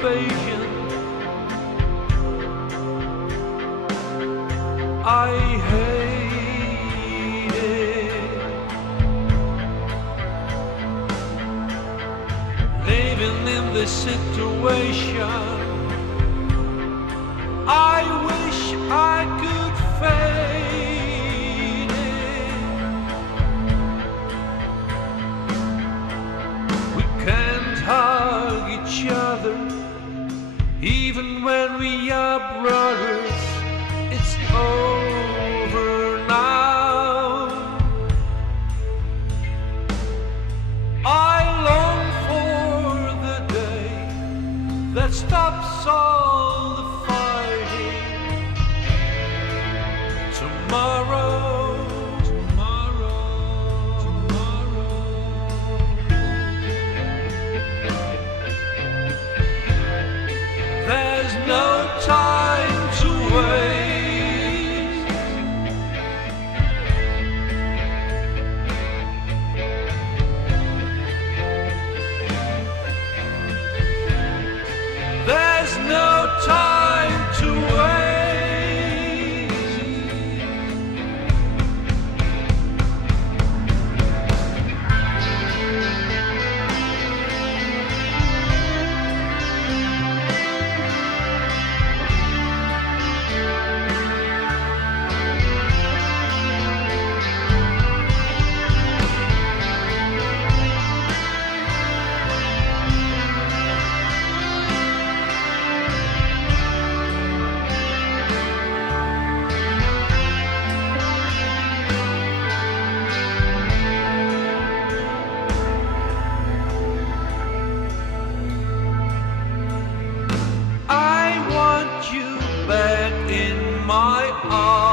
evasion. I hate it, living in this situation. I wish I could fade it. We can't hug each other even when we are brothers. It's over now. I long for the day that stops all the fighting. Tomorrow, tomorrow, tomorrow. There's no time to waste. There's no time to waste. I want you back in my arms.